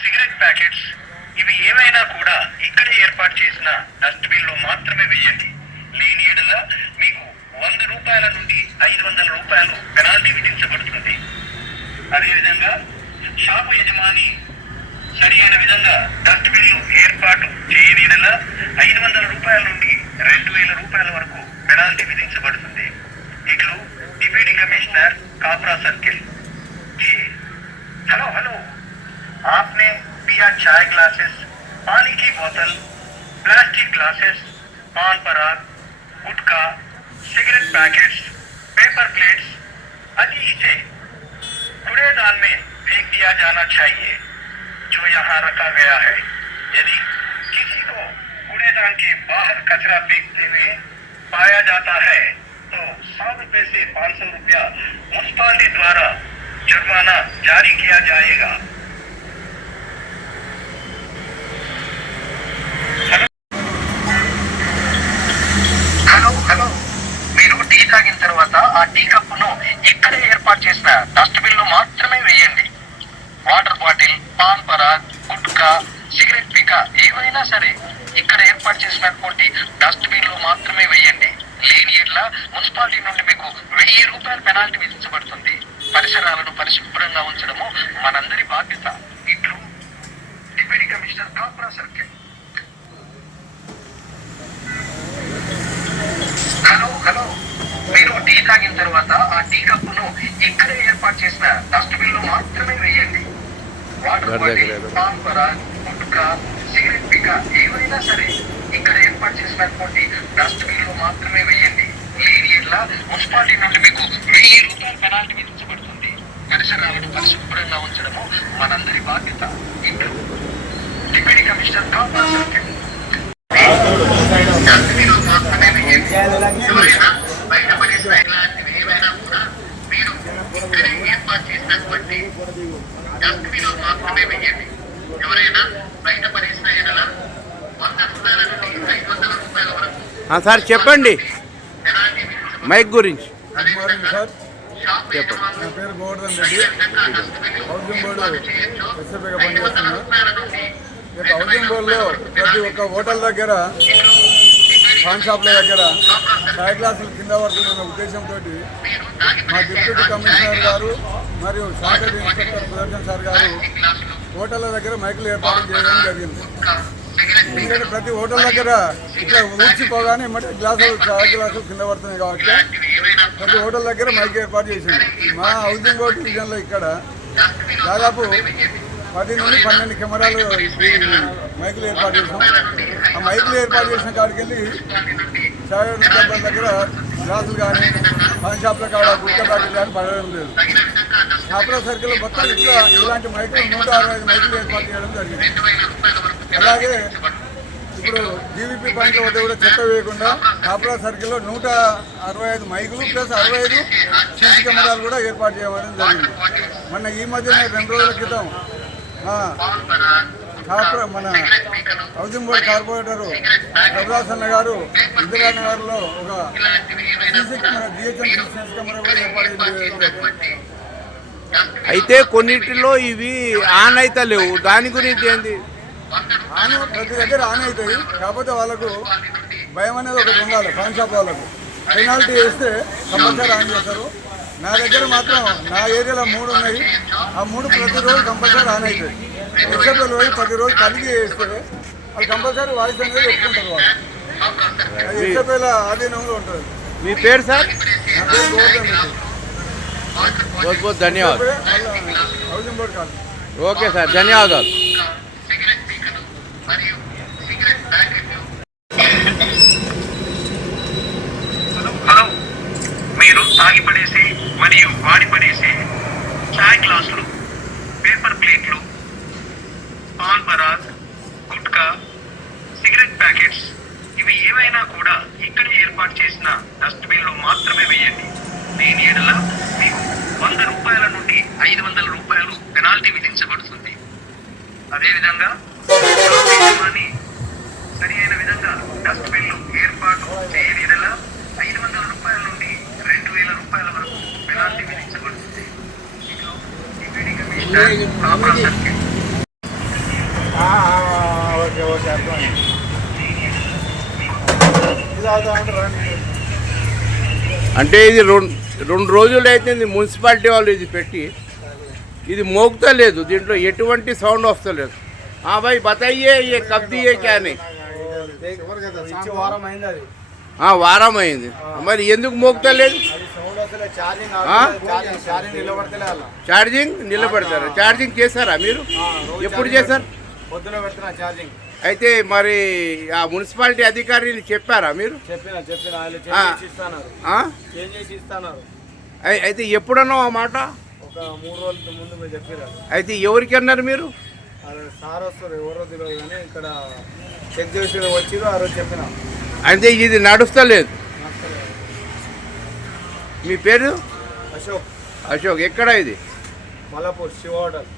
Cigarette packets ఇవి ఏవైనా కూడా ఇక్కడే ఏర్పాటు చేసిన డస్ట్బిన్ లో మాత్రమే వేయండి. లేని ఎడల మీకు 100 రూపాయల నుండి 500 రూపాయలు పెనాల్టీ విధించబడుతుంది. అదేవిధంగా షాపు యజమాని సరి అయిన విధంగా డస్ట్బిన్లు ఏర్పాటు చేయని ఎడల 500 రూపాయల నుండి 2000 రూపాయల వరకు పెనాల్టీ విధించబడుతుంది. ఇట్లు deputy commissioner Kapra circle. Hello hello, आपने पिया चाय ग्लासेस, पानी की बोतल, प्लास्टिक ग्लासेस, पान पराग, गुटखा, सिगरेट पैकेट्स, पेपर प्लेट्स आदि इसे कूड़ेदान में फेंक दिया जाना चाहिए जो यहाँ रखा गया है। यदि किसी को कूड़ेदान के बाहर कचरा फेंकते हुए पाया जाता है तो 100 रुपए से 500 रुपया म्युनिसिपालिटी द्वारा जुर्माना जारी किया जाएगा। హలో హలో, మీరు టీ తాగిన తర్వాత ఆ టీ కప్పును ఇక్కడే ఏర్పాటు చేసిన డస్ట్బిన్ లో మాత్రమే వేయండి. Water bottle, pan Parag, gutka, cigarette పీక ఏవైనా సరే ఇక్కడ ఏర్పాటు చేసినటువంటి డస్ట్బిన్ లో మాత్రమే వేయండి. లేని ఎడ్ల మున్సిపాలిటీ నుండి మీకు 1000 రూపాయల పెనాల్టీ విధించబడుతుంది. పరిసరాలను పరిశుభ్రంగా ఉంచడము మనందరి బాధ్యత. ఇట్లు deputy commissioner Kapra circle. Hello hello, మీరు టీ తాగిన తర్వాత ఆ టీ కప్పును ఇక్కడే ఏర్పాటు చేసిన డస్ట్బిన్ లో మాత్రమే వేయండి. Water bottle, pan Parag, gutka, cigarette పీక ఏవైనా సరే ఇక్కడ ఏర్పాటు చేసినటువంటి డస్ట్బిన్ లో మాత్రమే వేయండి. లేని ఎడ్ల మున్సిపాలిటీ నుండి మీకు 1000 రూపాయల పెనాల్టీ విధించబడుతుంది. పరిసరాలను పరిశుభ్రంగా ఉంచడము మనందరి బాధ్యత. ఇట్లు deputy commissioner Kapra circle. Dustbin లో మాత్రమే వేయండి. ఎవరైనా బయటపడేసిన ఇలాంటివి ఏవైనా కూడా మీరు ఇక్కడే ఏర్పాటు చేసినటువంటి డస్ట్బిన్ లో మాత్రమే వేయండి. ఎవరైనా బయటపడేసిన ఎడల 100 రూపాయల నుండి 500 రూపాయల వరకు సార్ చెప్పండి మైక్ గురించి చెప్పండి. నా పేరు గోవర్ధన్ రెడ్డి, హౌసింగ్ బోర్డు ఎస్ఎఫ్ఐగా పనిచేస్తున్నా. హౌసింగ్ బోర్డులో ప్రతి ఒక్క హోటల్ దగ్గర, పాన్ షాప్ల దగ్గర చాయ్ గ్లాసులు కింద పడుతున్న ఉద్దేశంతో మా డిప్యూటీ కమిషనర్ గారు మరియు శానిటరీ ఇన్స్పెక్టర్ సుదర్శన్ సార్ గారు హోటళ్ళ దగ్గర మైకులు ఏర్పాటు చేయడం జరిగింది. ఎందుకంటే ప్రతి హోటల్ దగ్గర ఇట్లా ఊడ్చిపోగానే మళ్ళీ చాయ్ గ్లాసులు కింద పడుతున్నాయి కాబట్టి ప్రతి హోటల్ దగ్గర మైక్ ఏర్పాటు చేసింది. మా హౌసింగ్ బోర్డు డివిజన్లో ఇక్కడ దాదాపు 10 నుండి 12 కెమెరాలు మైకులు ఏర్పాటు చేసాం. ఆ మైకులు ఏర్పాటు చేసిన కాడికి వెళ్ళి చాయ్ డబ్బాల దగ్గర గ్లాసులు కానీ, పాన్ షాప్ల కాడ గుట్కా ప్యాకెట్లు కానీ పడడం లేదు. కాపరా సర్కిల్ మొత్తం ఇట్లా ఇలాంటి మైకులు 165 మైకులు ఏర్పాటు చేయడం జరిగింది. అలాగే ఇప్పుడు జీవీపీ పాయింట్ల వద్ద కూడా చెత్త వేయకుండా కాపరా సర్కిల్లో 165 మైకులు ప్లస్ 65 సీసీ కెమెరాలు కూడా ఏర్పాటు చేయడం జరిగింది. మొన్న ఈ మధ్యనే 2 రోజుల క్రితం మన హౌసింగ్ బోర్డు కార్పొరేటరు ప్రభుదాసన్న గారు ఇందిరానగర్లో ఒక CC camera, GHM CC camera కూడా ఏర్పాటు చేయాలి. అయితే కొన్నిటిలో ఇవి ఆన్ అయితే లేవు, దాని గురించి ఏంది? ఆన్ ప్రతి దగ్గర ఆన్ అవుతాయి, కాకపోతే వాళ్ళకు భయం అనేది ఒకటి ఉండాలి. పాన్ షాప్ వాళ్ళకు పెనాల్టీ వేస్తే కంపల్సరీ ఆన్ చేస్తారు. నా దగ్గర మాత్రం నా ఏరియాలో 3 ఉన్నాయి. ఆ 3 ప్రతిరోజు కంపల్సరీ ఆన్ అవుతాయి. ఎక్సెప్ట్ పోయి ప్రతిరోజు కలిగి వేస్తే అది కంపల్సరీ వాయిస్ అనేది పెట్టుకుంటారు. వాళ్ళు అది ఎక్సెప్ట్ ఆధీనంలో ఉంటుంది. మీ పేరు సార్? నా పేరు గోవర్ధన్ రెడ్డి, बहुत बहुत धन्यवाद। హౌసింగ్ బోర్డు కాదు. ఓకే సార్, ధన్యవాదాలు। హలో, మీరు తాగి పడేసి మరియు వాడి పడేసి చాయ్ గ్లాసులు, పేపర్ ప్లేట్లు, pan Parag, gutka, cigarette packets ఇవి ఏవైనా కూడా ఇక్కడే ఏర్పాటు చేసిన డస్ట్బిన్ లో మాత్రమే వేయండి. లేని ఎడల మీకు 100 రూపాయల నుండి 500 రూపాయలు పెనాల్టీ విధించబడుతుంది. అదేవిధంగా యజమాని సరి అయిన విధంగా డస్ట్బిన్లు ఏర్పాటు చేయని ఎడల 500 రూపాయల నుండి 2000 రూపాయల వరకు పెనాల్టీ విధించబడుతుంది. ఇట్లు డిప్యూటీ కమిషనర్ కాపరా సర్కిల్। అర్థమైంది. ఇది అవుతామంటే రండి. అంటే ఇది రెండు రోజులు అయితే మున్సిపాలిటీ వాళ్ళు ఇది పెట్టి ఇది మోగుతా లేదు, దీంట్లో ఎటువంటి సౌండ్ వస్తలేదు. భాయ్ బతాయియే ఏ కబ్ దియే క్యా నీ? ఇచ్చి వారం అయింది అది. వారం అయింది, మరి ఎందుకు మోగుతా లేదు? అది సౌండ్ వస్తలే, ఛార్జింగ్ నిలబడతలే అలా. ఛార్జింగ్ నిలబెడతారా? ఛార్జింగ్ చేశారా మీరు? ఎప్పుడు చేశారు? పొద్దున పెడుతున్నా ఛార్జింగ్. అయితే మరి ఆ మున్సిపాలిటీ అధికారిని చెప్పారా మీరు? చెప్పిన వాళ్ళు చేంజ్ చేసి ఇస్తాన్నారు. అయితే ఎప్పుడన్నా ఆ మాట? ఒక 3 రోజుల ముందు మీరు చెప్పారు. అయితే ఎవరికి అన్నారు మీరు? అది సార్ వస్తారు, ఎవరో తెలియదు కానీ ఇక్కడ చెక్ చేసి వచ్చి ఆ రోజు చెప్పిన. అయితే ఇది నడుస్తలేదు. మీ పేరు? అశోక్. అశోక్. ఎక్కడ ఇది? మల్లాపూర్ శివ హోటల్.